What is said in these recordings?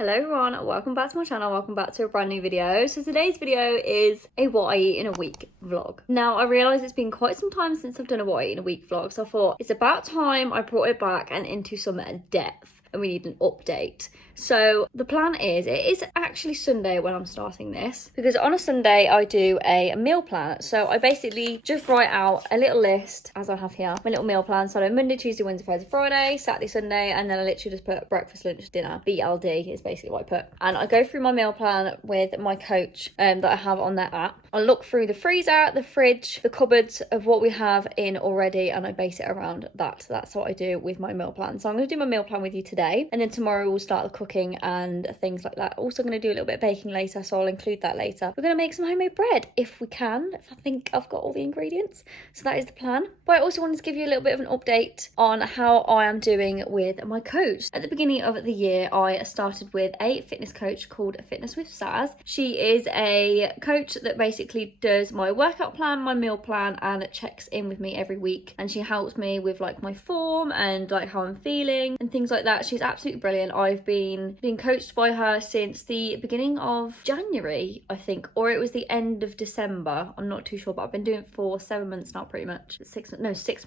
Hello everyone, welcome back to my channel, welcome back to a brand new video. So today's video is a what I eat in a week vlog. Now I realise it's been quite some time since I've done a what I eat in a week vlog, so I thought it's about time I brought it back and into some depth, and we need an update. So the plan is, it is actually Sunday when I'm starting this, because on a Sunday I do a meal plan. So I basically just write out a little list, as I have here, my little meal plan. So Monday, Tuesday, Wednesday, Thursday, Friday, Saturday, Sunday, and then I literally just put breakfast, lunch, dinner, BLD is basically what I put. And I go through my meal plan with my coach that I have on their app. I look through the freezer, the fridge, the cupboards of what we have in already, and I base it around that. So that's what I do with my meal plan. So I'm going to do my meal plan with you today, and then tomorrow we'll start the cooking and things like that. Also going to do a little bit of baking later, so I'll include that later. We're going to make some homemade bread if we can, if I think I've got all the ingredients. So that is the plan. But I also wanted to give you a little bit of an update on how I am doing with my coach. At the beginning of the year, I started with a fitness coach called Fitness with Saz. She is a coach that basically does my workout plan, my meal plan, and checks in with me every week. And she helps me with like my form and like how I'm feeling and things like that. She's absolutely brilliant. I've been coached by her since the beginning of January, I think, or it was the end of December. I'm not too sure, but I've been doing it for 7 months now, pretty much. 6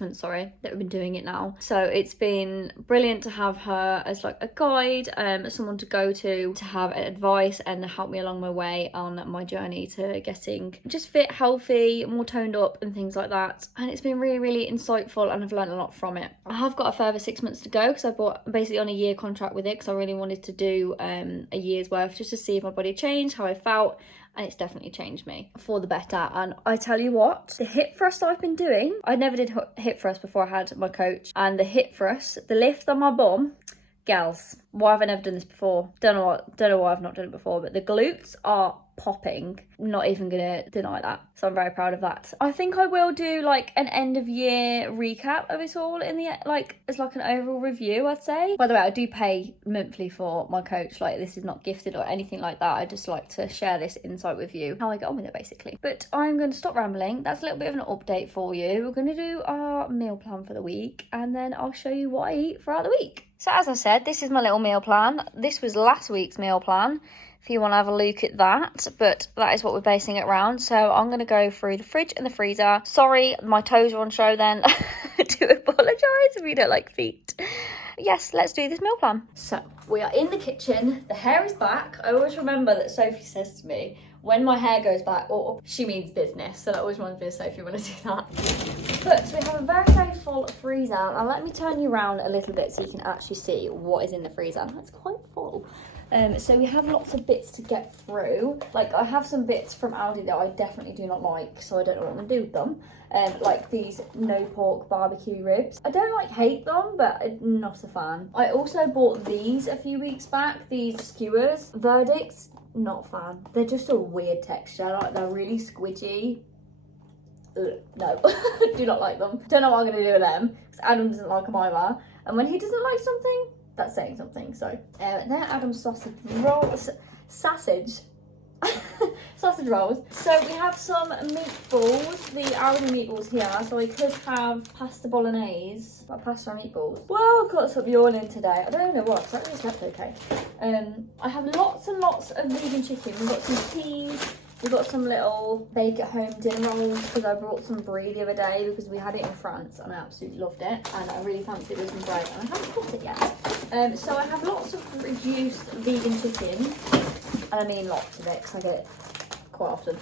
months, sorry, that we've been doing it now. So it's been brilliant to have her as like a guide, someone to go to have advice and help me along my way on my journey to getting just fit, healthy, more toned up and things like that. And it's been really, really insightful, and I've learned a lot from it. I have got a further 6 months to go because I bought basically on a year contract with it, because I really wanted to do a year's worth just to see if my body changed, how I felt, and it's definitely changed me for the better. And I tell you what, the hip thrust I've been doing, I never did hip thrust before I had my coach, and the hip thrust, the lift on my bum, gals, why have I never done this before? Don't know why I've not done it before, but the glutes are popping. Not even gonna deny that, so I'm very proud of that. I think I will do like an end of year recap of it all in the like as like an overall review, I'd say. By the way, I do pay monthly for my coach, like this is not gifted or anything like that. I just like to share this insight with you, how I get on with it basically. But I'm going to stop rambling. That's a little bit of an update for you. We're going to do our meal plan for the week, and then I'll show you what I eat throughout the week. So as I said, this is my little meal plan. This was last week's meal plan, if you want to have a look at that, but that is what we're basing it around. So I'm going to go through the fridge and the freezer. Sorry, my toes are on show then. I do apologise if you don't like feet. Yes, let's do this meal plan. So we are in the kitchen. The hair is back. I always remember that Sophie says to me, when my hair goes back, or she means business. So that always reminds me of Sophie when I do that. But we have a very, very full freezer. Now let me turn you around a little bit so you can actually see what is in the freezer. It's quite full. So we have lots of bits to get through. Like I have some bits from Aldi that I definitely do not like, so I don't know what I'm gonna do with them. Like these no pork barbecue ribs. I don't like hate them, but I'm not a fan. I also bought these a few weeks back, these skewers. Verdicts, not a fan. They're just a weird texture, like they're really squidgy. Ugh, no, do not like them. Don't know what I'm gonna do with them, because Adam doesn't like them either. And when he doesn't like something, that's saying something. So they're Adam's sausage rolls, sausage rolls. So we have some meatballs, the Aldi meatballs here. So I could have pasta bolognese, but pasta and meatballs. Well, I've got some yawning today. I don't know what, because I actually slept okay. I have lots and lots of vegan chicken. We've got some peas. We've got some little bake at home dinner rolls, because I brought some brie the other day because we had it in France and I absolutely loved it, and I really fancied it with some bread, and I haven't cooked it yet. So I have lots of reduced vegan chicken, and I mean lots of it because I get it quite often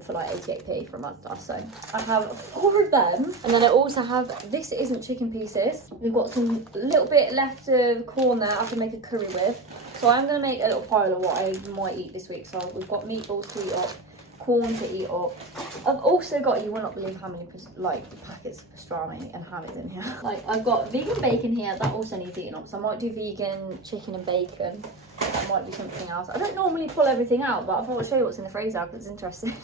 for like 88p from Asda. So I have 4 of them, and then I also have, this isn't chicken pieces, we've got some little bit left of corn there I can make a curry with. So I'm going to make a little pile of what I might eat this week. So we've got meatballs to eat up, corn to eat up. I've also got, you will not believe how many like packets of pastrami and ham is in here. Like I've got vegan bacon here, that also needs eating up. So I might do vegan chicken and bacon. I might do something else. I don't normally pull everything out, but I thought I'd show you what's in the freezer because it's interesting.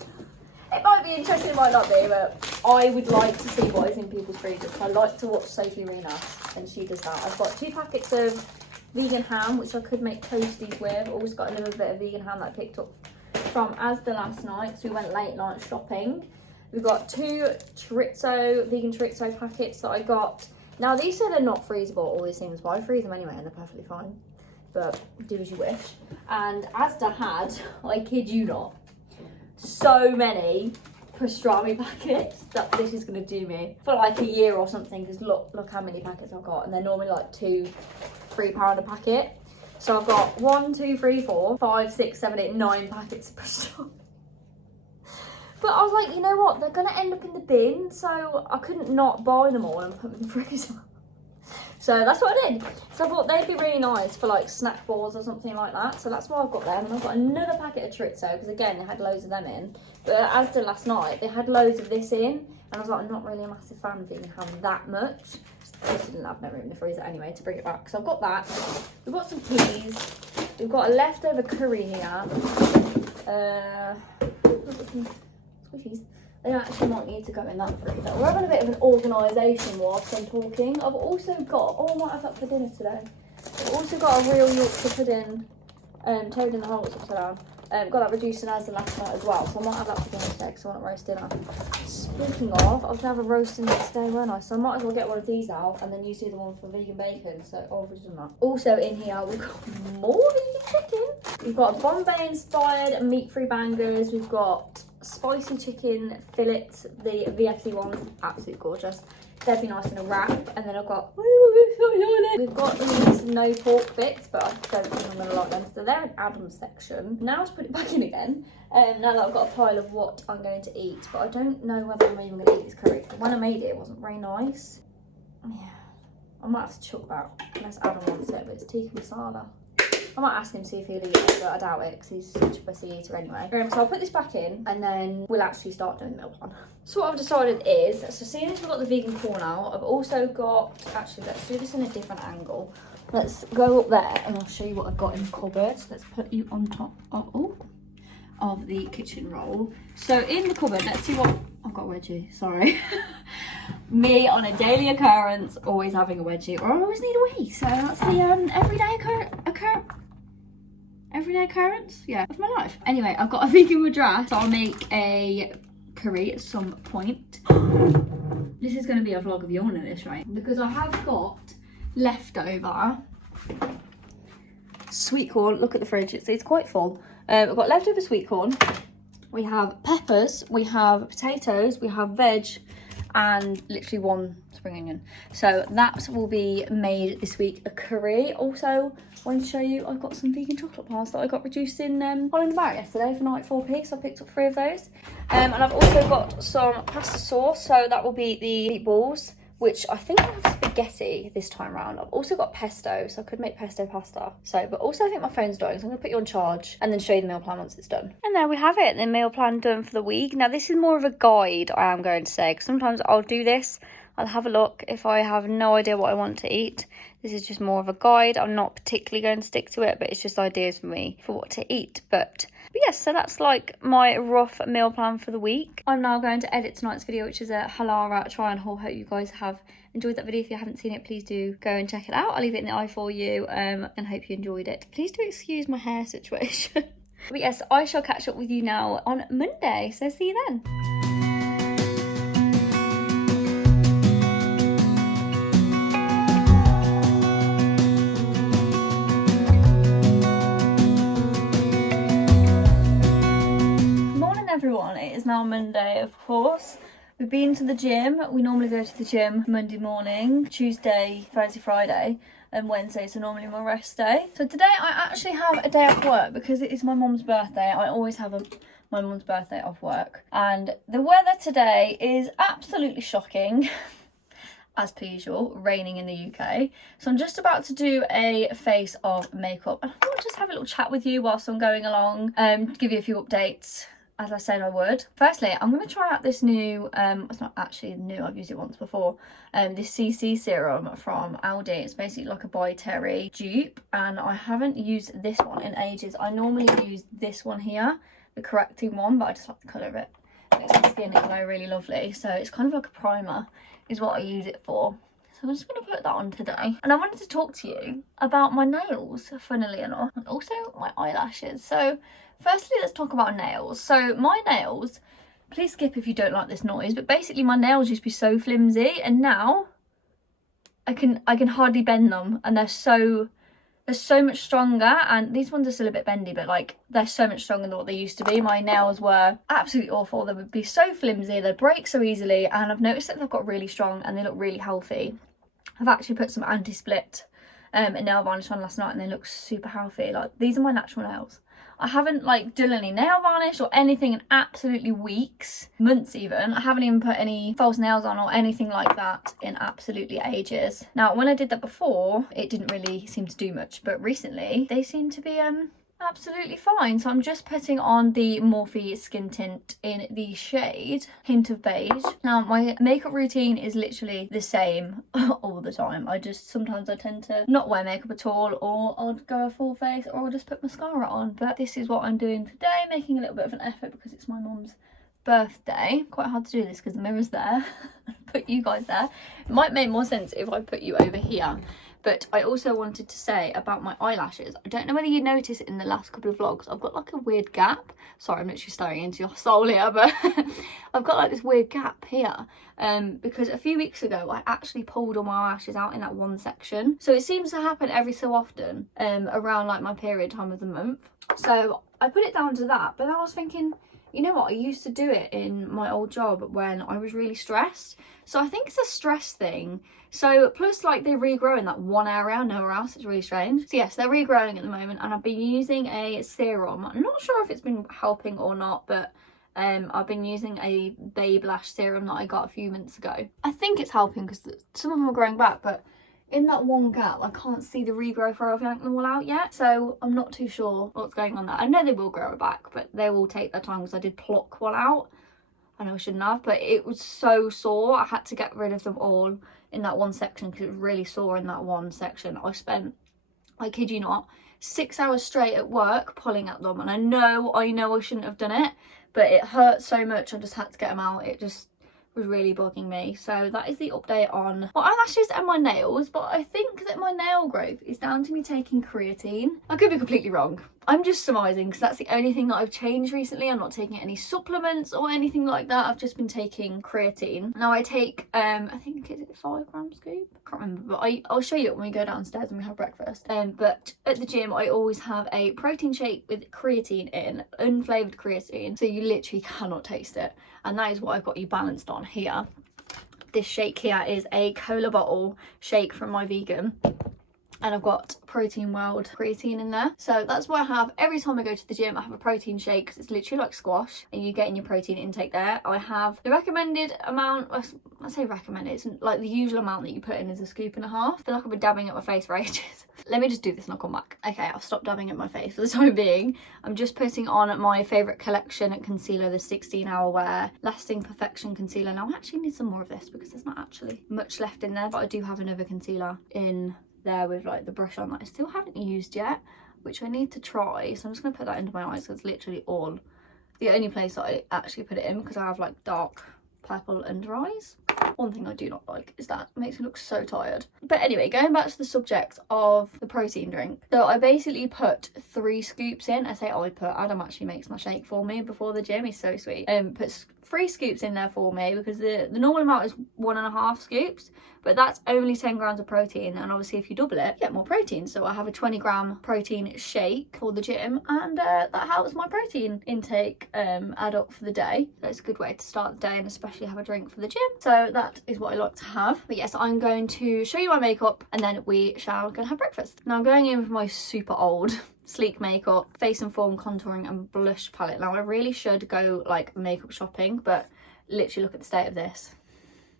It might be interesting, it might not be, but I would like to see what is in people's freezers. I like to watch Sophie Renas, and she does that. I've got 2 packets of vegan ham, which I could make toasties with. Also got a little bit of vegan ham that I picked up from Asda last night, so we went late night shopping. We've got 2 vegan chorizo packets that I got. Now these say they're not freezable, all these things, but I freeze them anyway and they're perfectly fine. but do as you wish. And Asda had, I kid you not, so many pastrami packets that this is going to do me for like a year or something, because look how many packets I've got, and they're normally like £2-3 a packet. So I've got 1, 2, 3, 4, 5, 6, 7, 8, 9 packets of pastrami. But I was like, you know what, they're going to end up in the bin, so I couldn't not buy them all and put them in the freezer. So that's what I did. So I thought they'd be really nice for like snack balls or something like that. So that's why I've got them. And I've got another packet of chorizo, because again, they had loads of them in. But as did last night, they had loads of this in. And I was like, I'm not really a massive fan of being having that much. Just didn't have no room in the freezer anyway to bring it back. So I've got that. We've got some peas. We've got a leftover curry here. Some squishies. They actually might need to go in that freezer. We're having a bit of an organisation whilst I'm talking. I've also got, I might have that for dinner today. I've also got a real Yorkshire pudding, toad in the hole, upside down. Got that reduced in as the last night as well, so I might have that for dinner today because I want a roast dinner. Speaking of, I was going to have a roast dinner today, weren't I? So I might as well get one of these out and then use the other one for vegan bacon. So I've already done that. Also in here, we've got more vegan chicken. We've got Bombay inspired meat-free bangers. We've got spicy chicken fillets, the VFC ones, absolutely gorgeous. They'd be nice in a wrap. And then I've got, we've got these no pork bits, but I don't think I'm going to like them. So they're in Adam's section. Now to put it back in again, now that I've got a pile of what I'm going to eat, but I don't know whether I'm even going to eat this curry. When I made it, it wasn't very nice. Yeah, I might have to chuck that unless Adam wants it, but it's tikka masala. I might ask him to see if he'll eat it, but I doubt it because he's such a fussy eater anyway. So I'll put this back in and then we'll actually start doing the meal plan. So what I've decided is, so seeing as we've got the vegan corn out, I've also got, actually let's do this in a different angle. Let's go up there and I'll show you what I've got in the cupboard. So let's put you on top of the kitchen roll. So in the cupboard, let's see what, I've got a wedgie, sorry. Me on a daily occurrence, always having a wedgie, or I always need a wee. So that's the everyday occurrence, yeah, of my life. Anyway, I've got a vegan madras, so I'll make a curry at some point. This is going to be a vlog of yawning this, right? Because I have got leftover sweet corn. Look at the fridge, it's quite full. I've got leftover sweet corn. We have peppers, we have potatoes, we have veg, and literally one spring onion. So that will be made this week, a curry. Also, I wanted to show you, I've got some vegan chocolate bars that I got reduced in Holland & Barrett yesterday for 94p, so I picked up 3 of those. And I've also got some pasta sauce, so that will be the meatballs, which I think I have spaghetti this time around. I've also got pesto, so I could make pesto pasta. So, but also I think my phone's dying, so I'm gonna put you on charge and then show you the meal plan once it's done. And there we have it, the meal plan done for the week. Now this is more of a guide, I am going to say, because sometimes I'll do this, I'll have a look if I have no idea what I want to eat. This is just more of a guide. I'm not particularly going to stick to it, but it's just ideas for me for what to eat. But yes, so that's like my rough meal plan for the week. I'm now going to edit tonight's video, which is a halal try and haul. Hope you guys have enjoyed that video. If you haven't seen it, please do go and check it out. I'll leave it in the eye for you, and hope you enjoyed it. Please do excuse my hair situation. But yes, I shall catch up with you now on Monday, so see you then. Everyone, it is now Monday, of course. We've been to the gym. We normally go to the gym Monday morning, Tuesday, Thursday, Friday, and Wednesday, so normally my rest day. So today I actually have a day off work because it is my mum's birthday. I always have my mum's birthday off work. And the weather today is absolutely shocking. As per usual, raining in the UK. So I'm just about to do a face of makeup. And I thought I'd just have a little chat with you whilst I'm going along, give you a few updates, as I said I would. Firstly, I'm going to try out this new, it's not actually new, I've used it once before, this CC serum from Aldi. It's basically like a By Terry dupe, and I haven't used this one in ages. I normally use this one here, the correcting one, but I just like the colour of it. It makes my skin glow really lovely, so it's kind of like a primer is what I use it for. So I'm just going to put that on today. And I wanted to talk to you about my nails, funnily enough, and also my eyelashes. So firstly, let's talk about nails. So my nails, please skip if you don't like this noise, but basically my nails used to be so flimsy, and now I can hardly bend them, and they're so they're so much stronger, and these ones are still a bit bendy, but like they're so much stronger than what they used to be. My nails were absolutely awful. They would be so flimsy, they'd break so easily, and I've noticed that they've got really strong and they look really healthy. I've actually put some anti-split nail varnish on last night and they look super healthy. Like, these are my natural nails. I haven't like done any nail varnish or anything in absolutely weeks, months even. I haven't even put any false nails on or anything like that in absolutely ages. Now, when I did that before, it didn't really seem to do much, but recently they seem to be absolutely fine. So I'm just putting on the Morphe skin tint in the shade Hint of Beige. Now, my makeup routine is literally the same all the time. Sometimes I tend to not wear makeup at all, or I'll go a full face, or I'll just put mascara on. But this is what I'm doing today, making a little bit of an effort because it's my mum's birthday. Quite hard to do this because the mirror's there. Put you guys there. It might make more sense if I put you over here. But I also wanted to say about my eyelashes. I don't know whether you noticed in the last couple of vlogs, I've got like a weird gap. Sorry, I'm literally staring into your soul here, but I've got like this weird gap here. Because a few weeks ago, I actually pulled all my eyelashes out in that one section. So it seems to happen every so often around like my period time of the month. So I put it down to that, but then I was thinking, you know what, I used to do it in my old job when I was really stressed. So I think it's a stress thing. So plus like they regrow in that one area, nowhere else. It's really strange. So yes, they're regrowing at the moment, and I've been using a serum. I'm not sure if it's been helping or not, but I've been using a Babe Lash serum that I got a few months ago. I think it's helping because some of them are growing back, but in that one gap, I can't see the regrowth where I've yanked them all out yet. So I'm not too sure what's going on there. I know they will grow back, but they will take their time because I did pluck one out. I know I shouldn't have, but it was so sore. I had to get rid of them all in that one section because it was really sore in that one section. I spent, I kid you not, 6 hours straight at work pulling at them. And I know I shouldn't have done it, but it hurt so much. I just had to get them out. It just was really bugging me. So that is the update on my eyelashes and my nails. But I think that my nail growth is down to me taking creatine. I could be completely wrong. I'm just surmising because that's the only thing that I've changed recently. I'm not taking any supplements or anything like that. I've just been taking creatine. Now I take I think, is it 5 gram scoop? I can't remember, but I'll show you it when we go downstairs and we have breakfast. But at the gym I always have a protein shake with creatine in, unflavoured creatine, so you literally cannot taste it, and that is what I've got you balanced on here. This shake here is a cola bottle shake from my vegan, and I've got Protein World creatine in there. So that's what I have every time I go to the gym. I have a protein shake because it's literally like squash and you get in your protein intake there. I have the recommended amount, I say recommended, it's like the usual amount that you put in is 1.5 scoops. I feel like I've been dabbing at my face for ages. Let me just do this and I'll come back. Okay, I'll stop dabbing at my face for the time being. I'm just putting on my favourite collection concealer, the 16 Hour Wear Lasting Perfection Concealer. Now I actually need some more of this because there's not actually much left in there, but I do have another concealer in there with like the brush on that I still haven't used yet, which I need to try. So I'm just going to put that into my eyes because it's literally the only place that I actually put it in, because I have like dark purple under eyes. One thing I do not like is that it makes me look so tired. But anyway, going back to the subject of the protein drink. So I basically put 3 scoops in. I say Adam actually makes my shake for me before the gym. He's so sweet. Puts 3 scoops in there for me because the normal amount is 1.5 scoops, but that's only 10 grams of protein, and obviously if you double it you get more protein. So I have a 20 gram protein shake for the gym, and that helps my protein intake add up for the day. So it's a good way to start the day and especially have a drink for the gym. So that is what I like to have. But yes, I'm going to show you my makeup and then we shall go and have breakfast. Now I'm going in with my super old sleek makeup, face and form contouring and blush palette. Now I really should go like makeup shopping, but literally look at the state of this.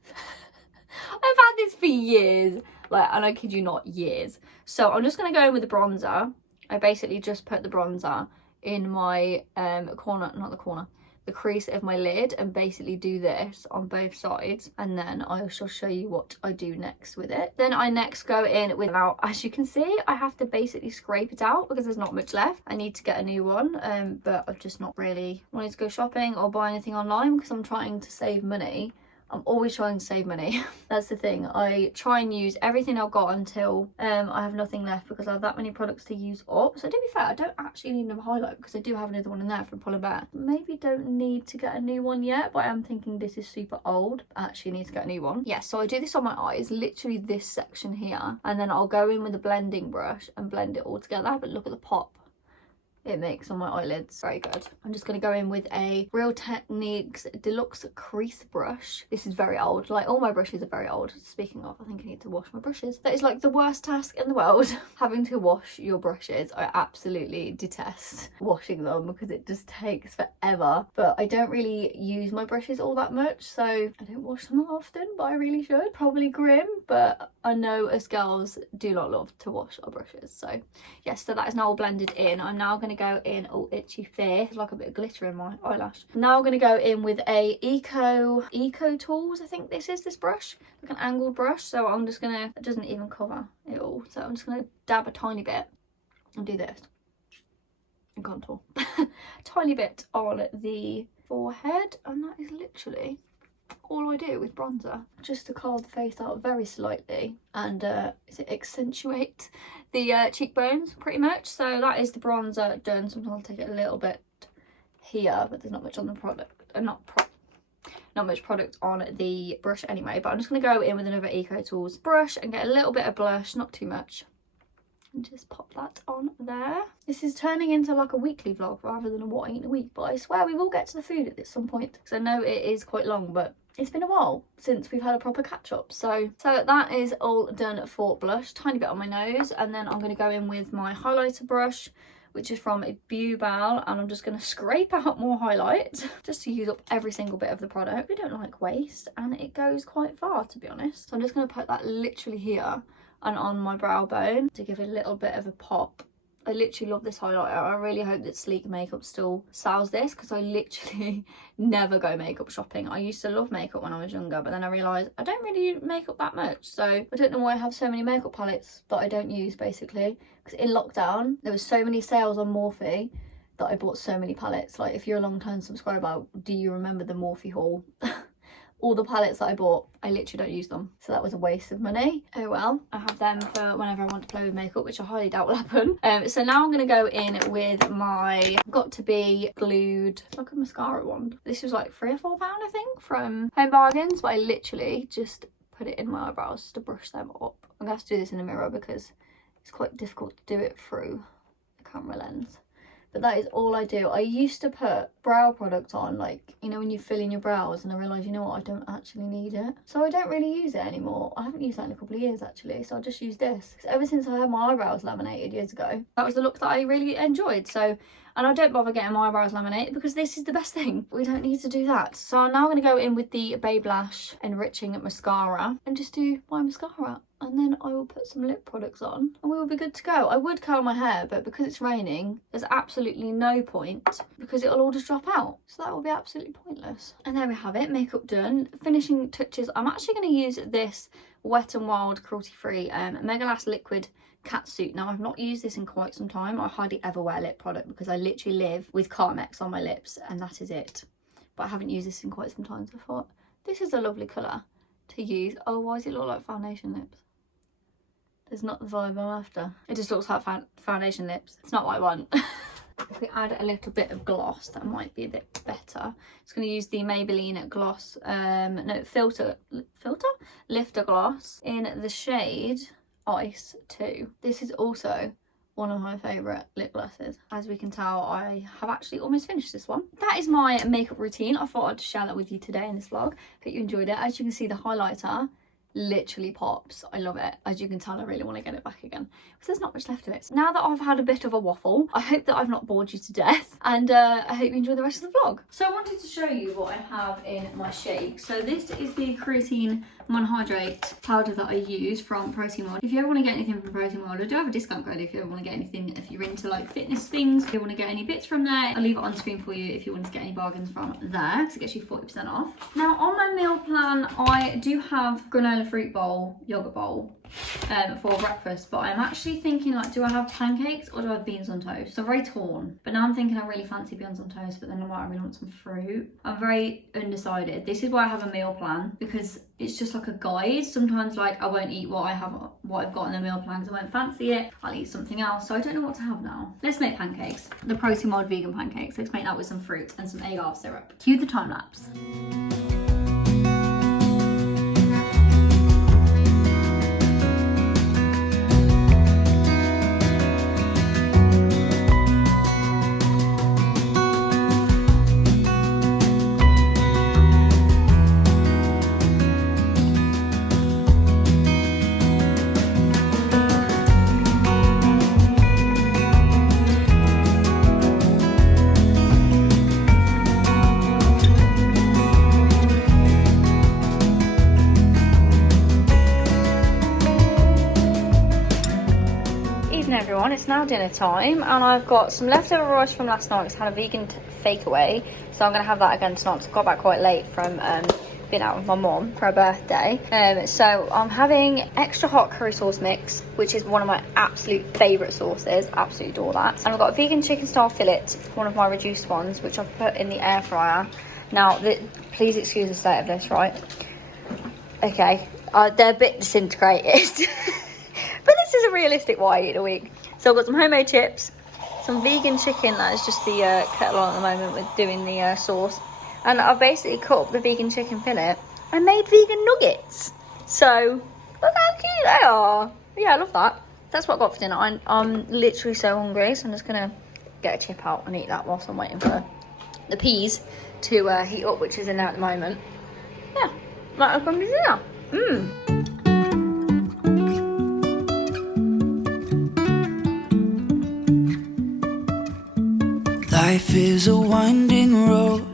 I've had this for years, like, and I kid you not, years. So I'm just going to go in with the bronzer. I basically just put the bronzer in my the crease of my lid, and basically do this on both sides, and then I shall show you what I do next with it. Then I next go in with, now as you can see I have to basically scrape it out because there's not much left. I need to get a new one, but I've just not really wanted to go shopping or buy anything online because I'm trying to save money I'm always trying to save money. That's the thing. I try and use everything I've got until I have nothing left, because I have that many products to use up. So to be fair, I don't actually need another highlight because I do have another one in there from Polar Bear. Maybe don't need to get a new one yet, but I am thinking this is super old. I actually need to get a new one. Yeah, so I do this on my eyes, literally this section here, and then I'll go in with a blending brush and blend it all together. But look at the pop it makes on my eyelids. Very good. I'm just going to go in with a Real Techniques Deluxe Crease brush. This is very old. Like, all my brushes are very old. Speaking of, I think I need to wash my brushes. That is like the worst task in the world. Having to wash your brushes. I absolutely detest washing them because it just takes forever. But I don't really use my brushes all that much, so I don't wash them that often, but I really should. Probably grim, but I know us girls do not love to wash our brushes. So yes, so that is now all blended in. I'm now going to go in, oh, itchy face, like a bit of glitter in my eyelash. Now I'm going to go in with a Eco Tools, I think this brush, like an angled brush. So I'm just gonna, it doesn't even cover it all, so I'm just gonna dab a tiny bit and do this and contour tiny bit on the forehead, and that is literally all I do with bronzer, just to carve the face out very slightly and accentuate the cheekbones pretty much. So that is the bronzer done. Sometimes I'll take it a little bit here, but there's not much on the product, not much product on the brush anyway. But I'm just going to go in with another Eco Tools brush and get a little bit of blush, not too much, and just pop that on there. This is turning into like a weekly vlog rather than a what I eat in a week, but I swear we will get to the food at some point, because I know it is quite long, but it's been a while since we've had a proper catch up. So that is all done for blush. Tiny bit on my nose, and then I'm going to go in with my highlighter brush, which is from Isobel, and I'm just going to scrape out more highlight just to use up every single bit of the product. We don't like waste, and it goes quite far, to be honest. So I'm just going to put that literally here and on my brow bone to give it a little bit of a pop. I literally love this highlighter. I really hope that Sleek Makeup still sells this, because I literally never go makeup shopping. I used to love makeup when I was younger, but then I realised I don't really use makeup that much. So I don't know why I have so many makeup palettes that I don't use, basically. Because in lockdown, there was so many sales on Morphe that I bought so many palettes. Like, if you're a long-time subscriber, do you remember the Morphe haul? All the palettes that I bought, I literally don't use them, so that was a waste of money. Oh well, I have them for whenever I want to play with makeup, which I highly doubt will happen. So now I'm going to go in with my Got To Be Glued, like a mascara wand. This was like £3 or £4, I think, from Home Bargains, but I literally just put it in my eyebrows to brush them up. I'm going to have to do this in the mirror because it's quite difficult to do it through the camera lens. But that is all I do. I used to put brow product on, like, you know, when you fill in your brows, and I realised, you know what, I don't actually need it. So I don't really use it anymore. I haven't used that in a couple of years, actually. So I'll just use this. Because ever since I had my eyebrows laminated years ago, that was the look that I really enjoyed. So, and I don't bother getting my eyebrows laminated because this is the best thing. We don't need to do that. So I'm now going to go in with the Babe Lash Enriching Mascara and just do my mascara. And then I will put some lip products on and we will be good to go. I would curl my hair, but because it's raining, there's absolutely no point because it'll all just drop out. So that will be absolutely pointless. And there we have it, makeup done. Finishing touches, I'm actually going to use this Wet n Wild Cruelty Free Mega Last Liquid Catsuit. Now, I've not used this in quite some time. I hardly ever wear lip product because I literally live with Carmex on my lips and that is it. But I haven't used this in quite some time, so I thought this is a lovely colour to use. Oh, why does it look like foundation lips? It's not the vibe I'm after. It just looks like foundation lips. It's not what I want. If we add a little bit of gloss, that might be a bit better. Just going to use the Maybelline gloss, filter lifter gloss in the shade Ice 2. This is also one of my favourite lip glosses. As we can tell, I have actually almost finished this one. That is my makeup routine. I thought I'd share that with you today in this vlog. Hope you enjoyed it. As you can see, the highlighter literally pops. I love it. As you can tell, I really want to get it back again because there's not much left of it. So now that I've had a bit of a waffle, I hope that I've not bored you to death, and I hope you enjoy the rest of the vlog. So I wanted to show you what I have in my shake. So this is the creatine monohydrate powder that I use from Protein World. If you ever want to get anything from Protein World, I do have a discount code if you ever want to get anything, if you're into like fitness things, if you want to get any bits from there, I'll leave it on screen for you if you want to get any bargains from there, because it gets you 40% off. Now on my meal plan, I do have granola fruit bowl, yogurt bowl, for breakfast, but I'm actually thinking, like, do I have pancakes or do I have beans on toast? So I'm very torn, but now I'm thinking I really fancy beans on toast, but then I might really want some fruit. I'm very undecided. This is why I have a meal plan, because it's just like a guide. Sometimes, like, I won't eat what I've got in the meal plan because I won't fancy it. I'll eat something else, so I don't know what to have now. Let's make pancakes. The protein wild vegan pancakes. Let's make that with some fruit and some agave syrup. Cue the time lapse. Everyone, it's now dinner time and I've got some leftover rice from last night. I had a vegan takeaway, so I'm going to have that again tonight because I got back quite late from being out with my mum for her birthday. So I'm having extra hot curry sauce mix, which is one of my absolute favourite sauces. Absolutely adore that. And I've got a vegan chicken style fillet, one of my reduced ones, which I've put in the air fryer. Now, please excuse the state of this, right? Okay, they're a bit disintegrated. But this is a realistic what I eat a week. So I've got some homemade chips, some vegan chicken, that is just the kettle on at the moment with doing the sauce. And I've basically cut up the vegan chicken fillet and made vegan nuggets. So, look how cute they are. Yeah, I love that. That's what I got for dinner. I'm literally so hungry, so I'm just going to get a chip out and eat that whilst I'm waiting for the peas to heat up, which is in there at the moment. Yeah, like I'm going to dinner. Life is a winding road,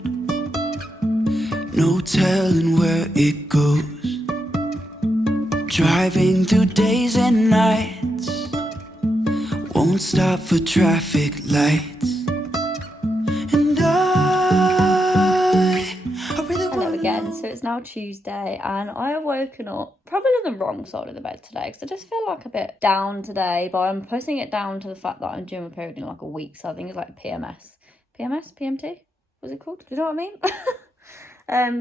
no telling where it goes. Driving through days and nights, won't stop for traffic lights. And I really Hello again. So it's now Tuesday and I have woken up probably on the wrong side of the bed today because I just feel like a bit down today, but I'm posting it down to the fact that I'm doing my period in like a week, so I think it's like PMT? What's it called? Do you know what I mean?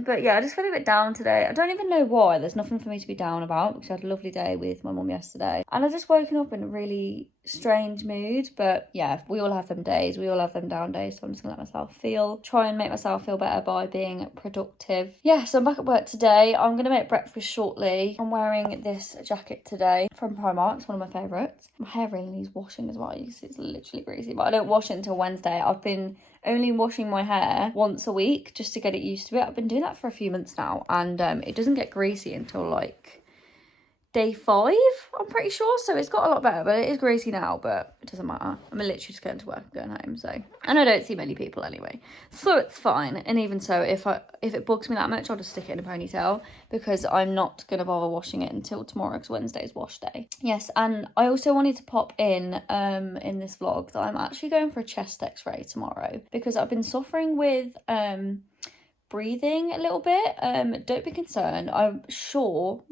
But yeah, I just feel a bit down today. I don't even know why. There's nothing for me to be down about because I had a lovely day with my mum yesterday. And I've just woken up in a really strange mood. But yeah, we all have them days. We all have them down days. So I'm just going to let myself try and make myself feel better by being productive. Yeah, so I'm back at work today. I'm going to make breakfast shortly. I'm wearing this jacket today from Primark. It's one of my favourites. My hair really needs washing as well. You can see it's literally greasy. But I don't wash it until Wednesday. I've been only washing my hair once a week just to get it used to it. I've been doing that for a few months now, and it doesn't get greasy until like day 5, I'm pretty sure. So it's got a lot better, but it is greasy now, but it doesn't matter. I'm literally just going to work and going home, so. And I don't see many people anyway, so it's fine. And even so, if it bugs me that much, I'll just stick it in a ponytail because I'm not going to bother washing it until tomorrow because Wednesday's wash day. Yes, and I also wanted to pop in this vlog that I'm actually going for a chest x-ray tomorrow because I've been suffering with breathing a little bit. Don't be concerned. I'm sure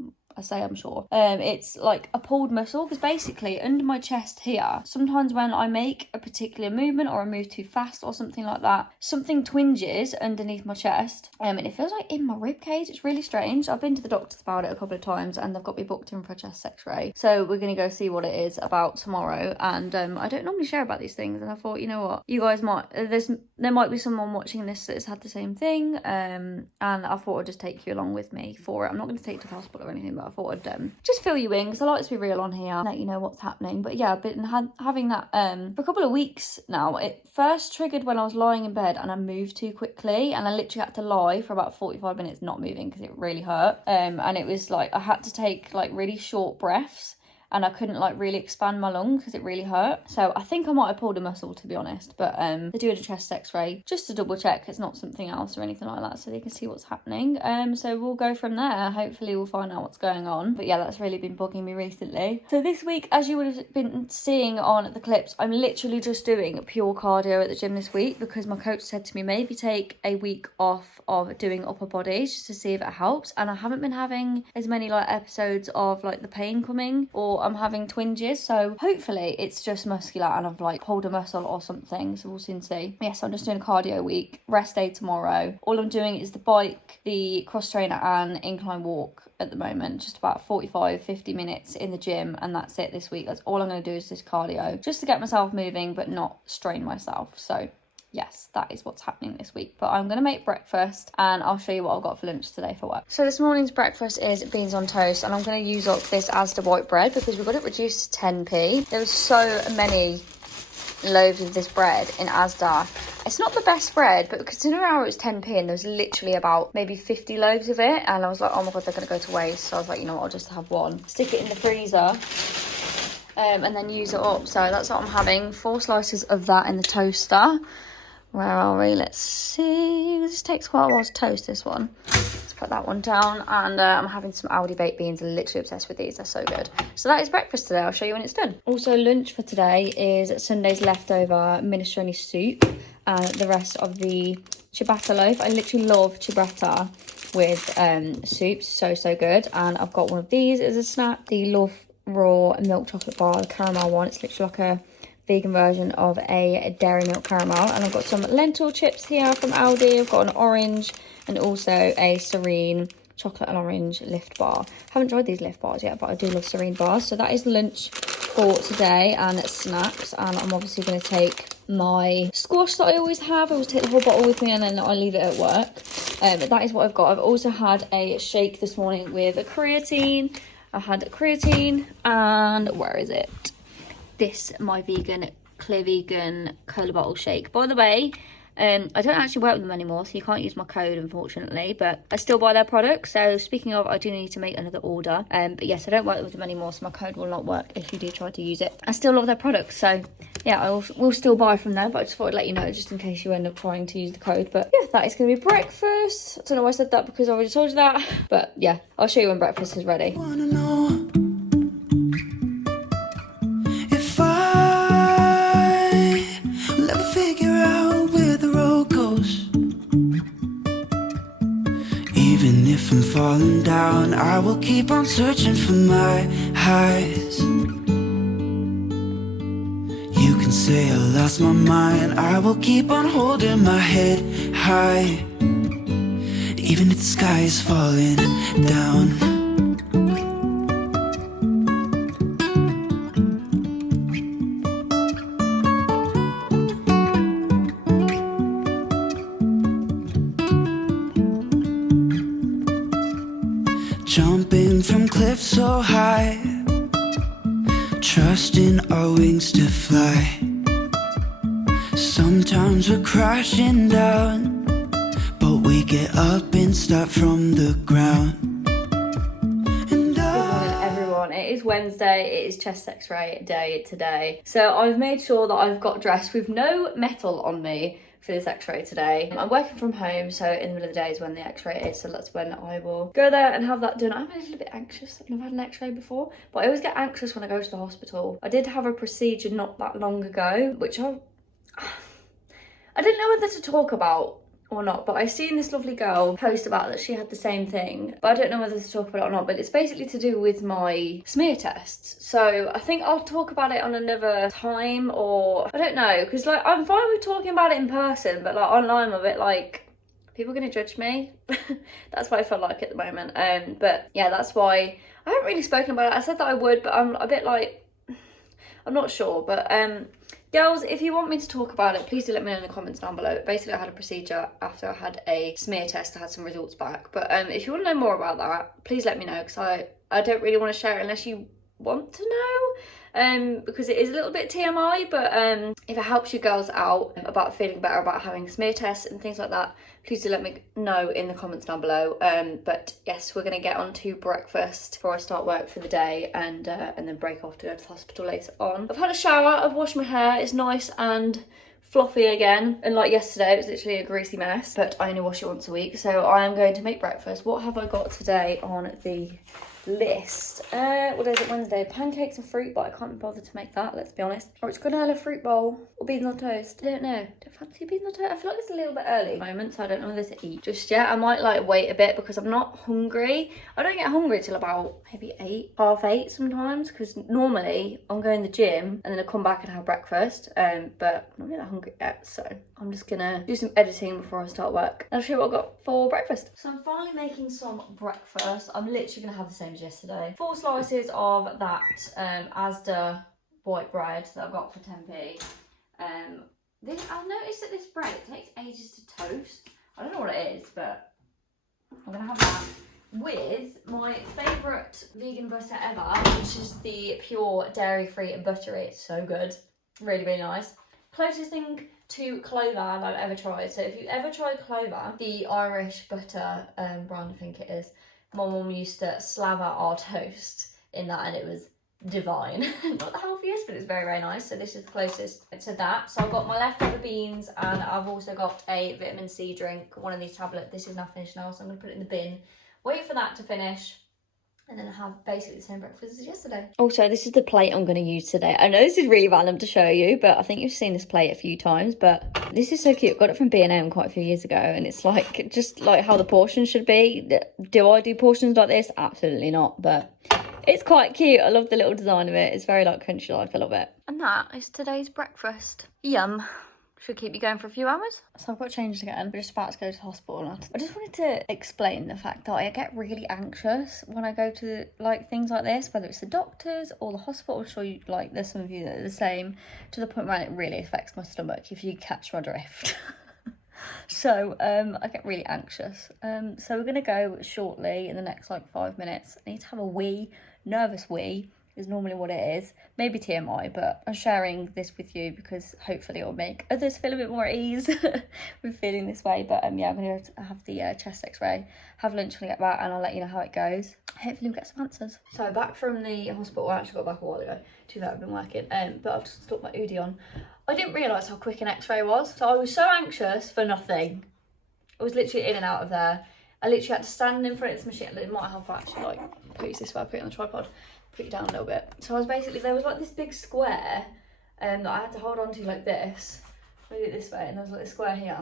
it's like a pulled muscle because basically under my chest here, sometimes when I make a particular movement or I move too fast or something like that, something twinges underneath my chest and it feels like in my rib cage. It's really strange. I've been to the doctors about it a couple of times and they've got me booked in for a chest x-ray, so we're going to go see what it is about tomorrow. And I don't normally share about these things, and I thought, you know what, you guys might there might be someone watching this that has had the same thing, and I thought I'd just take you along with me for it. I'm not going to take you to the hospital or anything, but I thought I'd just fill you in because I like to be real on here, let you know what's happening. But yeah, I've been having that for a couple of weeks now. It first triggered when I was lying in bed and I moved too quickly, and I literally had to lie for about 45 minutes not moving because it really hurt. And it was like I had to take like really short breaths, and I couldn't like really expand my lung because it really hurt. So I think I might have pulled a muscle, to be honest, but they're doing a chest x-ray just to double check it's not something else or anything like that, so they can see what's happening. So we'll go from there. Hopefully we'll find out what's going on. But yeah, that's really been bugging me recently. So this week, as you would have been seeing on the clips, I'm literally just doing pure cardio at the gym this week because my coach said to me maybe take a week off of doing upper bodies just to see if it helps. And I haven't been having as many like episodes of like the pain coming, or I'm having twinges, so hopefully it's just muscular and I've like pulled a muscle or something, so we'll soon see. Yes, I'm just doing a cardio week, rest day tomorrow. All I'm doing is the bike, the cross trainer and incline walk at the moment, just about 45-50 minutes in the gym, and that's it this week. That's all I'm going to do is this cardio just to get myself moving but not strain myself. So yes, that is what's happening this week. But I'm going to make breakfast and I'll show you what I've got for lunch today for work. So this morning's breakfast is beans on toast, and I'm going to use up this Asda white bread because we've got it reduced to 10p. There was so many loaves of this bread in Asda. It's not the best bread, but considering how it was 10p and there was literally about maybe 50 loaves of it, and I was like, oh my god, they're going to go to waste. So I was like, you know what, I'll just have one. Stick it in the freezer. And then use it up. So that's what I'm having. 4 slices of that in the toaster. Where are we? Let's see. This takes quite a while to toast, this one. Let's put that one down. And I'm having some Aldi baked beans. I'm literally obsessed with these. They're so good. So that is breakfast today. I'll show you when it's done. Also, lunch for today is Sunday's leftover minestrone soup and the rest of the ciabatta loaf. I literally love ciabatta with soups. So good. And I've got one of these as a snack. The Love Raw milk chocolate bar, the caramel one. It's literally like a vegan version of a dairy milk caramel. And I've got some lentil chips here from Aldi. I've got an orange and also a Serene chocolate and orange Lift bar. Haven't tried these Lift bars yet, but I do love Serene bars. So that is lunch for today and snacks. And I'm obviously going to take my squash that I always have. I always take the whole bottle with me and then I leave it at work. But that is what I've got. I've also had a shake this morning with a creatine. I had a creatine and where is it? This, my vegan, clear vegan cola bottle shake. By the way, I don't actually work with them anymore, so you can't use my code, unfortunately, but I still buy their products. So speaking of, I do need to make another order. But yes, I don't work with them anymore, so my code will not work if you do try to use it. I still love their products, so yeah, I will still buy from there, but I just thought I'd let you know, just in case you end up trying to use the code. But yeah, that is going to be breakfast. I don't know why I said that because I already told you that. But yeah, I'll show you when breakfast is ready. Wanna know if I will ever figure out where the road goes. Even if I'm falling down, I will keep on searching for my highs. You can say I lost my mind, I will keep on holding my head high. Even if the sky is falling down. Jumping from cliffs so high, trusting our wings to fly. Sometimes we're crashing down, but we get up and start from the ground. And Good morning, everyone. It is Wednesday. It is chest x-ray day today. So I've made sure that I've got dressed with no metal on me for this x-ray today. I'm working from home, so in the middle of the day is when the x-ray is, so that's when I will go there and have that done. I'm a little bit anxious. I've never had an x-ray before, but I always get anxious when I go to the hospital. I did have a procedure not that long ago, which I didn't know whether to talk about or not, but I seen this lovely girl post about that she had the same thing, but I don't know whether to talk about it or not. But it's basically to do with my smear tests, so I think I'll talk about it on another time, or I don't know, because like I'm fine with talking about it in person, but like online I'm a bit like, people are gonna judge me. That's what I feel like at the moment. But yeah, that's why I haven't really spoken about it. I said that I would, but I'm a bit like, I'm not sure. But girls, if you want me to talk about it, please do let me know in the comments down below. Basically, I had a procedure after I had a smear test. I had some results back. But if you want to know more about that, please let me know, because I don't really want to share it unless you want to know, because it is a little bit TMI, but if it helps you girls out about feeling better about having smear tests and things like that, please do let me know in the comments down below. But yes, we're gonna get on to breakfast before I start work for the day, and then break off to go to the hospital later on. I've had a shower, I've washed my hair, it's nice and fluffy again, and like yesterday it was literally a greasy mess, but I only wash it once a week. So I am going to make breakfast. What have I got today on the list? What is it? Wednesday. Pancakes and fruit, but I can't be bothered to make that, let's be honest. Or it's granola fruit bowl or beans on toast. I don't know. Don't fancy beans on toast. I feel like it's a little bit early at the moment, so I don't know whether to eat just yet. I might like wait a bit because I'm not hungry. I don't get hungry till about maybe 8, half 8 sometimes, because normally I'm going to the gym and then I come back and have breakfast, but I'm not that hungry yet, so I'm just gonna do some editing before I start work. I'll show you what I've got for breakfast. So I'm finally making some breakfast. I'm literally gonna have the same as yesterday. 4 slices of that Asda white bread that I got for 10p. I've noticed that this bread, it takes ages to toast. I don't know what it is, but I'm gonna have that with my favourite vegan butter ever, which is the pure dairy-free and buttery. It's so good. Really, really nice. Closest thing to clover that I've ever tried. So if you ever tried clover, the Irish butter brand, I think it is, my mum used to slaver our toast in that, and it was divine. Not the healthiest, but it's very, very nice. So this is the closest to that. So I've got my leftover beans, and I've also got a vitamin C drink, one of these tablets. This is now finished now, so I'm going to put it in the bin, wait for that to finish, and then have basically the same breakfast as yesterday. Also, this is the plate I'm going to use today. I know this is really random to show you, but I think you've seen this plate a few times, but this is so cute. Got it from B&M quite a few years ago, and it's like, just like how the portions should be. Do I do portions like this? Absolutely not, but it's quite cute. I love the little design of it. It's very like country-like. I love it. And that is today's breakfast. Yum. Should keep you going for a few hours. So I've got changed again. We're just about to go to the hospital. I just wanted to explain the fact that I get really anxious when I go to like things like this, whether it's the doctors or the hospital. I'm sure you, like, there's some of you that are the same, to the point where it really affects my stomach, if you catch my drift. So I get really anxious. So we're gonna go shortly in the next like 5 minutes. I need to have a wee, nervous wee. Is normally what it is. Maybe TMI, but I'm sharing this with you because hopefully it'll make others feel a bit more at ease with feeling this way. But yeah, I'm going to have the chest x-ray, have lunch when I get back, and I'll let you know how it goes. Hopefully we'll get some answers. So back from the hospital, I actually got back a while ago. Too bad I've been working, but I've just stuck my Udi on. I didn't realise how quick an x-ray was, so I was so anxious for nothing. I was literally in and out of there. I literally had to stand in front of this machine. It might help actually like put this way, put it on the tripod. Put it down a little bit. So I was basically, there was like this big square that I had to hold on to like this. I did it this way, and there was like this square here.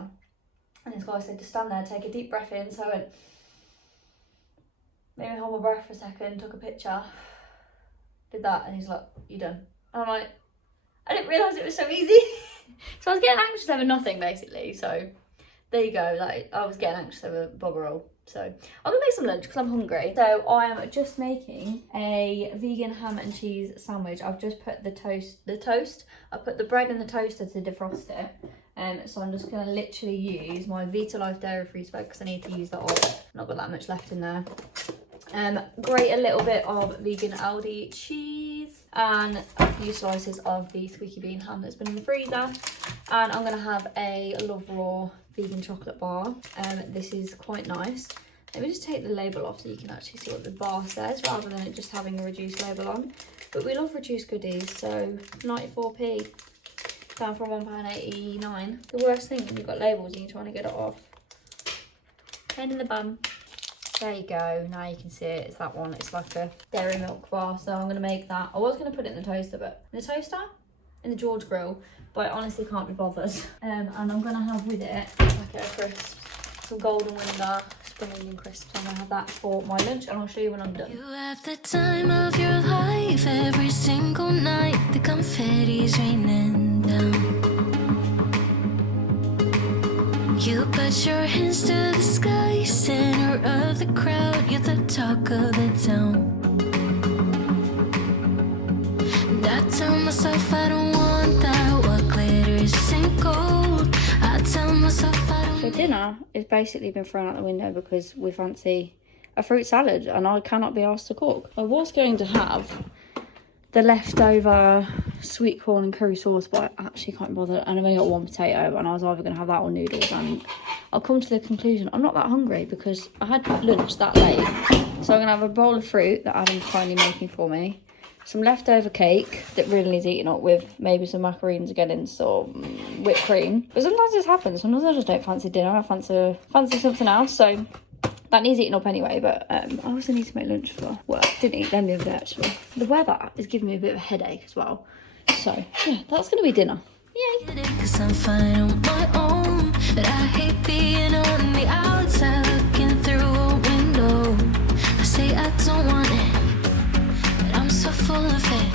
And this guy said to stand there, take a deep breath in. So I went, made me hold my breath for a second, took a picture, did that, and he's like, you done? And I'm like, I didn't realise it was so easy. So I was getting anxious over nothing basically. So there you go, like I was getting anxious over bobber roll. So I'm gonna make some lunch because I'm hungry. So I am just making a vegan ham and cheese sandwich. I've just put the toast, I put the bread in the toaster to defrost it. So I'm just gonna literally use my Vita Life dairy free spread because I need to use that off. Not got that much left in there. Grate a little bit of vegan Aldi cheese and a few slices of the squeaky bean ham that's been in the freezer. And I'm gonna have a Love Raw vegan chocolate bar. This is quite nice. Let me just take the label off so you can actually see what the bar says rather than it just having a reduced label on. But we love reduced goodies, so 94p down from £1.89. The worst thing when you've got labels and you're trying to get it off. Pain in the bum. There you go, now you can see it. It's that one. It's like a dairy milk bar, so I'm going to make that. I was going to put it in the toaster, but in the toaster? In the George grill, but I honestly can't be bothered. And I'm going to have with it, like a crisp, some golden winter spring onion crisps. I'm going to have that for my lunch, and I'll show you when I'm done. You have the time of your life every single night. The confetti's raining down. You put your hands to the sky, center of the crowd. You're the talk of the town. And I tell myself I don't want that. What glitters isn't gold. I tell myself I don't. So dinner has basically been thrown out the window because we fancy a fruit salad and I cannot be asked to cook. I was going to have the leftover sweet corn and curry sauce, but I actually can't bother, and I've only got one potato, and I was either going to have that or noodles, and I'll come to the conclusion I'm not that hungry because I had lunch that late. So I'm going to have a bowl of fruit that Adam's kindly making for me, some leftover cake that really needs eating up with maybe some macaroons again and some whipped cream. But sometimes this happens, sometimes I just don't fancy dinner, I fancy something else, so that needs eating up anyway. But I also need to make lunch for work. Didn't eat them the other day actually. The weather is giving me a bit of a headache as well. So yeah, that's going to be dinner. Yay! Cause I'm fine on my own, but I hate being on the outside looking through a window. I say I don't want it, but I'm so full of it.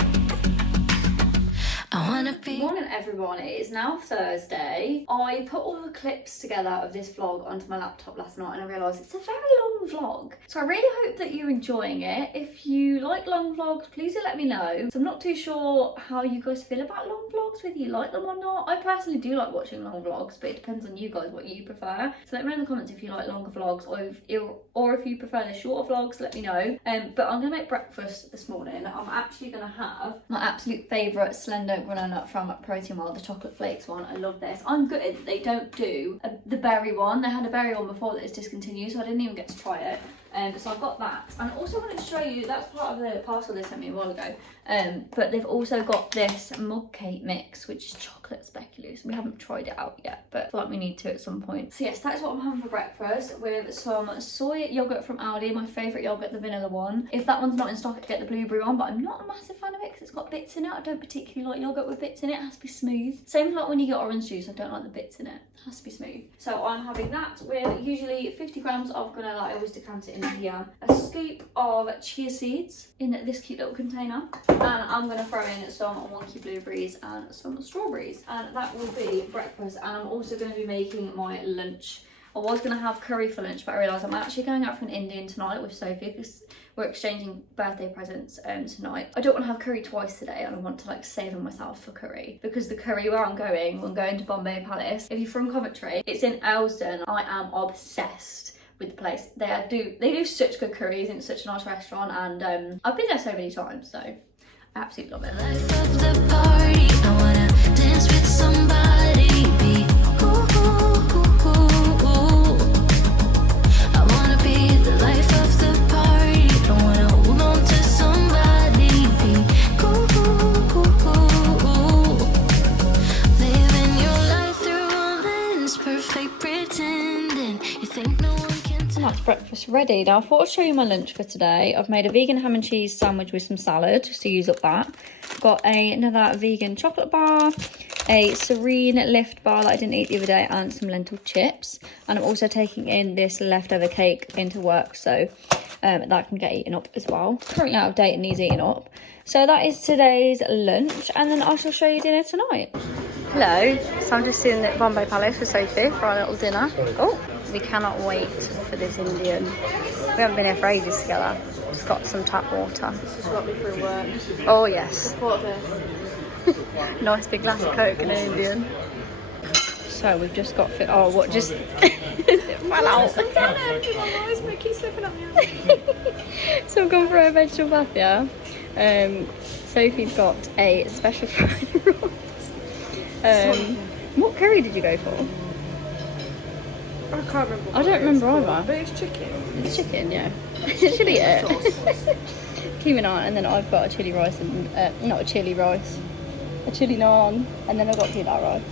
I wanna be. Good morning everyone, it is now Thursday. I put all the clips together of this vlog onto my laptop last night and I realised it's a very long vlog. So I really hope that you're enjoying it. If you like long vlogs, please do let me know. So I'm not too sure how you guys feel about long vlogs, whether you like them or not. I personally do like watching long vlogs, but it depends on you guys what you prefer. So let me know in the comments if you like longer vlogs or if you prefer the shorter vlogs, let me know. But I'm gonna make breakfast this morning. I'm actually gonna have my absolute favourite Slender granola from Protein World, the chocolate flakes one. I love this. I'm gutted that they don't do the berry one. They had a berry one before that is discontinued, so I didn't even get to try it. So I've got that, and I also wanted to show you, that's part of the parcel they sent me a while ago, but they've also got this mug cake mix, which is chocolate speculoos. We haven't tried it out yet, but I feel like we need to at some point. So yes, that is what I'm having for breakfast, with some soy yogurt from Aldi, my favourite yogurt, the vanilla one. If that one's not in stock, I get the blueberry one, but I'm not a massive fan of it because it's got bits in it. I don't particularly like yogurt with bits in it. It has to be smooth. Same like when you get orange juice, I don't like the bits in it. It has to be smooth. So I'm having that with usually 50 grams of granola. I always decant it into here. A scoop of chia seeds in this cute little container, and I'm going to throw in some wonky blueberries and some strawberries, and that will be breakfast. And I'm also going to be making my lunch. I was going to have curry for lunch, but I realised I'm actually going out for an Indian tonight with Sophie because we're exchanging birthday presents tonight. I don't want to have curry twice today, and I want to like save myself for curry, because the curry where I'm going to Bombay Palace. If you're from Coventry, it's in Eilsden. I am obsessed with the place. They do such good curries, and it's such a nice restaurant, and I've been there so many times, so I absolutely love it. Life of the party, I wanna dance with somebody, be I wanna be the life of the party, I wanna hold on to somebody, be living your life through a lens, perfect pretending, you think no one can tell. That's breakfast ready. Now I thought I'd show you my lunch for today. I've made a vegan ham and cheese sandwich with some salad, just to use up that. Got another vegan chocolate bar, a Serene Lift bar that I didn't eat the other day, and some lentil chips. And I'm also taking in this leftover cake into work, so that can get eaten up as well. Currently out of date and needs eating up. So that is today's lunch, and then I shall show you dinner tonight. Hello, so I'm just in Bombay Palace with Sophie for our little dinner. Oh, we cannot wait for this Indian. We haven't been here for ages together. Just got some tap water. This is what me through work. Oh yes. Thought of this. Nice big glass of Coke and an Indian. So we've just got fit. Oh, what just it fell out. Keep slipping up me. So I've gone for a vegetable bath, yeah. Sophie's got a special fried rice. What curry did you go for? I can't remember. I don't remember either. But it's chicken. It's chicken, yeah. She'll eat it. Keep an eye, and then I've got a chilli rice and not a chilli rice, a chilli naan, and then I've got pilau rice.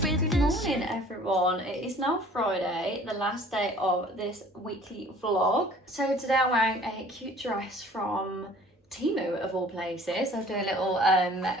Good morning everyone, it is now Friday, the last day of this weekly vlog. So today I'm wearing a cute dress from Temu of all places. I've done a little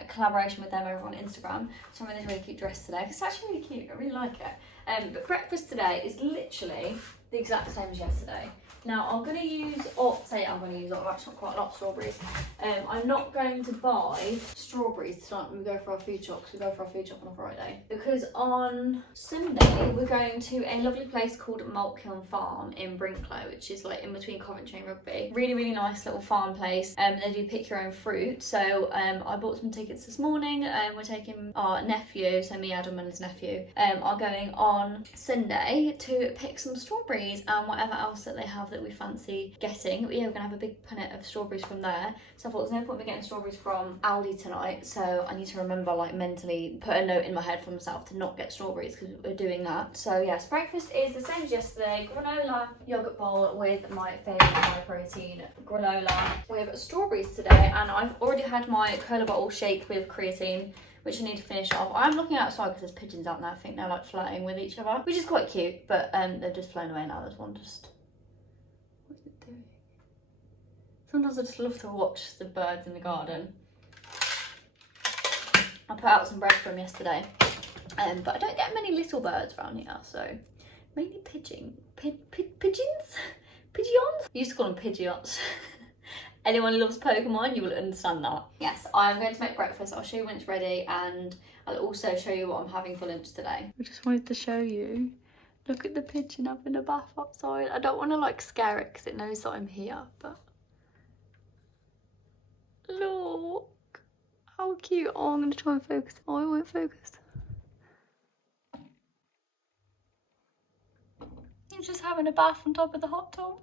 collaboration with them over on Instagram, so I'm wearing this really cute dress today. It's actually really cute, I really like it. But breakfast today is literally the exact same as yesterday. Now I'm going to use, I've actually got quite a lot of strawberries. I'm not going to buy strawberries tonight when we go for our food shop, because we go for our food shop on a Friday. Because on Sunday we're going to a lovely place called Maltkill Farm in Brinklow, which is like in between Coventry and Rugby. Really, really nice little farm place. They do pick your own fruit. So I bought some tickets this morning. We're taking our nephew, so me, Adam and his nephew, are going on Sunday to pick some strawberries strawberries and whatever else that they have that we fancy getting. But yeah, we're gonna have a big punnet of strawberries from there. So I thought there's no point in me getting strawberries from Aldi tonight, so I need to remember, like, mentally put a note in my head for myself to not get strawberries because we're doing that. So yes, breakfast is the same as yesterday. Granola yogurt bowl with my favourite high protein granola with strawberries today, and I've already had my cola bottle shake with creatine, which I need to finish off. I'm looking outside because there's pigeons out there. I think they're like flirting with each other, which is quite cute, but they've just flown away now. There's one just... What is it doing? Sometimes I just love to watch the birds in the garden. I put out some bread for them yesterday, but I don't get many little birds around here, so mainly pigeons? Pigeons? I used to call them pigeons. Anyone who loves Pokemon, you will understand that. Yes, I'm going to make breakfast. I'll show you when it's ready, and I'll also show you what I'm having for lunch today. I just wanted to show you. Look at the pigeon having a bath outside. I don't want to like scare it because it knows that I'm here, but look how cute. Oh, I'm going to try and focus. Oh, it won't focus. He's just having a bath on top of the hot tub.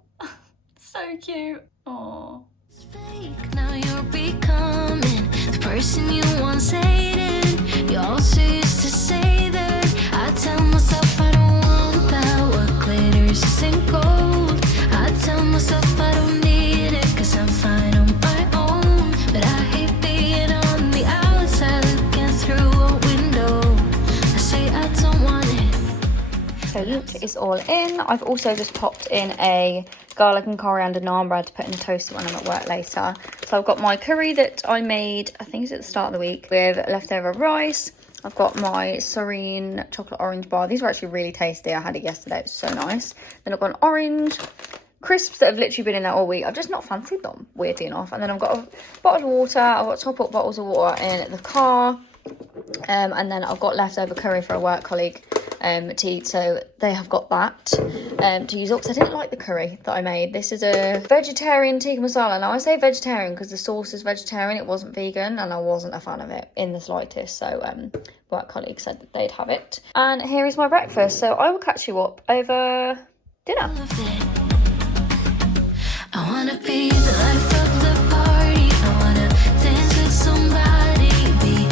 So cute. Oh. Fake, now you're becoming the person you once hated. You also used to say that. I tell myself I don't want that. What glitters isn't gold. I tell myself I don't need it, cause I'm fine on my own. But I hate being on the outside looking through a window. I say I don't want it. So lunch is all in. I've also just popped in a garlic and coriander naan bread to put in the toaster when I'm at work later. So I've got my curry that I made, I think it's at the start of the week, with leftover rice. I've got my Serene chocolate orange bar. These were actually really tasty. I had it yesterday. It's so nice. Then I've got an orange crisps that have literally been in there all week. I've just not fancied them, weirdly enough. And then I've got a bottle of water. I've got top up bottles of water in the car. And then I've got leftover curry for a work colleague to eat, so they have got that to use up, because I didn't like the curry that I made. This is a vegetarian tikka masala. Now I say vegetarian because the sauce is vegetarian, it wasn't vegan, and I wasn't a fan of it in the slightest, so work colleague said that they'd have it. And here is my breakfast, so I will catch you up over dinner. I wanna be the life of the party. I wanna dance with somebody. Be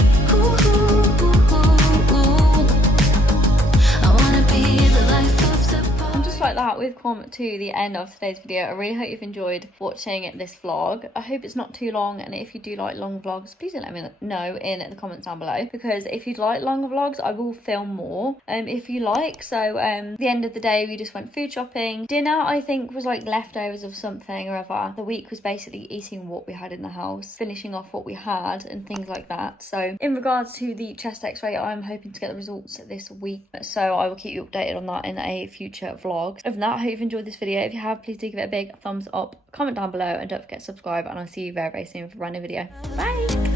I wanna be the life of the party. And just like that, we've come to the end of today's video. I really hope you've enjoyed watching this vlog. I hope it's not too long, and if you do like long vlogs, please do let me know in the comments down below, because if you'd like longer vlogs, I will film more if you like. So the end of the day, we just went food shopping. Dinner, I think, was like leftovers of something or other. The week was basically eating what we had in the house, finishing off what we had and things like that. So in regards to the chest x-ray, I'm hoping to get the results this week, so I will keep you updated on that in a future vlog. Other than that, I hope you've enjoyed this video. If you have, please do give it a big thumbs up, comment down below, and don't forget to subscribe, and I'll see you very, very soon for a brand new video. Bye!